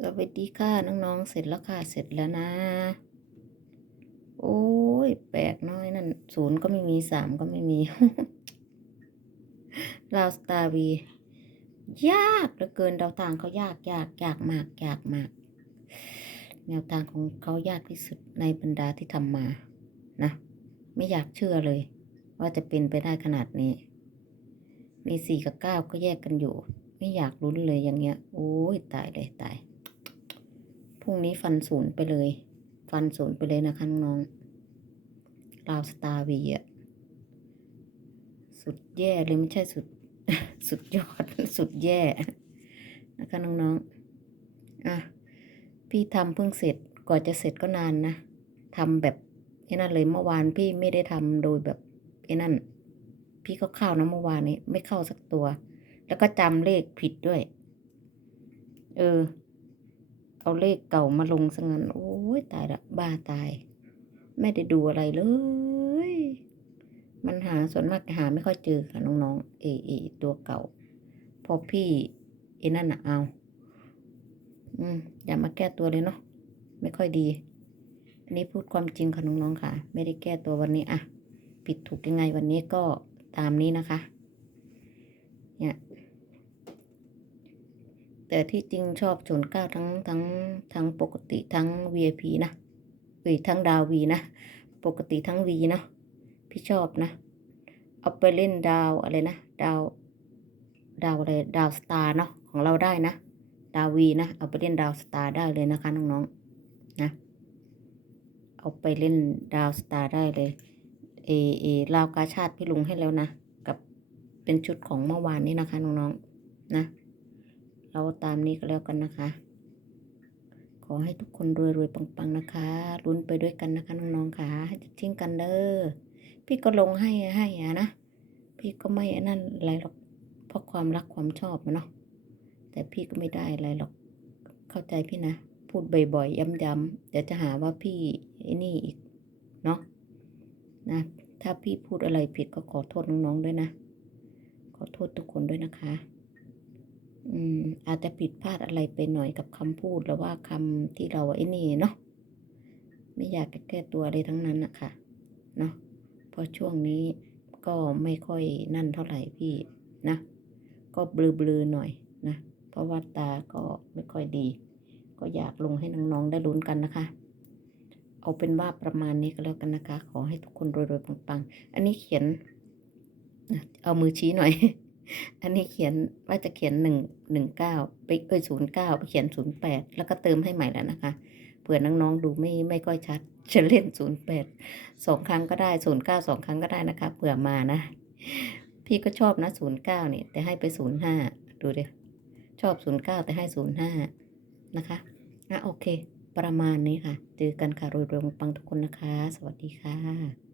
สวัสดีค่ะน้องๆเสร็จแล้วค่ะเสร็จแล้วนะ โอ้ยแปลกน้อยนั่นศูนย์ก็ไม่มีสามก็ไม่มีลาวสตาร์วียากเหลือเกินดาวทางเขายากยากยากมากยากมาก แนวทางของเขายากที่สุดในบรรดาที่ทำมานะ ไม่อยากเชื่อเลย ว่าจะเป็นไปได้ขนาดนี้ มีสี่กับเก้าก็แยกกันอยู่ ไม่อยากลุ้นเลยอย่างเงี้ย โอ้ยตายเลยตาย พรุ่งนี้ฟันศูนย์ไปเลย ฟันศูนย์ไปเลยนะคะน้องลาวสตาร์วีอะสุดแย่เลยไม่ใช่สุด สุดยอด สุดแย่นะคะน้องๆอะพี่ทำเพิ่งเสร็จก่อนจะเสร็จก็นานนะทำแบบไอ้นั่นเลยเมื่อวานพี่ไม่ได้ทำโดยแบบไอ้นั่น พี่ก็เข้านะเมื่อวานนี้ ไม่เข้าสักตัว แล้วก็จำเลขผิดด้วย เออ เอาเลขเก่ามาลงซะงั้นโอ้ยตายละบ้าตาย ไม่ได้ดูอะไรเลย มันหาส่วนมากหาไม่ค่อยเจอค่ะน้องๆเอเอตัวเก่า พอพี่ไอ้นั่นอะเอา อืมอย่ามาแก้ตัวเลยเนาะไม่ค่อยดี อันนี้พูดความจริงค่ะน้องๆค่ะ ไม่ได้แก้ตัววันนี้อะผิดถูกยังไงวันนี้ก็ตามนี้นะคะ เนี่ย แต่ที่จริงชอบศูนเก้าทั้งทั้งทั้งปกติทั้ง VIP นะเอ้ยทั้งดาววีนะ ปกติทั้งวีนะ พี่ชอบนะ เอาไปเล่นดาวอะไรนะ ดาว ดาวอะไรดาวสตาร์เนาะของเราได้นะ ดาววีนะ เอาไปเล่นดาวสตาร์ได้เลยนะคะน้องๆนะเอาไปเล่นดาวสตาร์ได้เลยเอเอลาวกาชาติพี่ลุงให้แล้วนะ กับเป็นชุดของเมื่อวานนี้นะคะน้องๆนะ เราตามนี้ก็แล้วกันนะคะ ขอให้ทุกคนรวยๆปังๆนะคะลุ้นไปด้วยกันนะคะน้องๆค่ะให้ทิ้งกันเด้อพี่ก็ลงให้ให้อะนะพี่ก็ไม่อนนั่นอะไรหรอกเพราะความรักความชอบมันเนาะแต่พี่ก็ไม่ได้อะไรหรอกเข้าใจพี่นะ พูดบ่อยๆย้ำๆเดี๋ยวจะหาว่าพี่ไอ้นี่อีกเนาะนะถ้าพี่พูดอะไรผิดก็ขอโทษน้องๆด้วยนะ ขอโทษทุกคนด้วยนะคะ อืมอาจจะผิดพลาดอะไรไปหน่อยกับคำพูดหรือว่าคำที่เราไอ้นี่เนาะไม่อยากแก้ตัวอะไรทั้งนั้นนะคะเนาะเพราะช่วงนี้ก็ไม่ค่อยนั่นเท่าไหร่พี่นะ ก็บลือๆหน่อยนะเพราะว่าตาก็ไม่ค่อยดี ก็อยากลงให้น้องๆได้ลุ้นกันนะคะ เอาเป็นว่าประมาณนี้ก็แล้วกันนะคะ ขอให้ทุกคนรวยๆปังๆ อันนี้เขียน เอามือชี้หน่อย อันนี้เขียนว่าจะเขียนหนึ่งหนึ่งเก้าไปเอ้ยศูนย์เก้าไปเขียนศูนย์แปดแล้วก็เติมให้ใหม่แล้วนะคะ เผื่อน้องๆดูไม่ไม่ค่อยชัดจะเล่นศูนย์แปดสองครั้งก็ได้ศูนย์เก้าสองครั้งก็ได้นะคะเผื่อมานะ พี่ก็ชอบนะศูนย์เก้าเนี่ยแต่ให้ไปศูนย์ห้าดูดิชอบศูนย์เก้าแต่ให้ศูนย์ห้านะคะอะโอเค ประมาณนี้ค่ะ เจอกันค่ะรวยๆปังทุกคนนะคะ สวัสดีค่ะ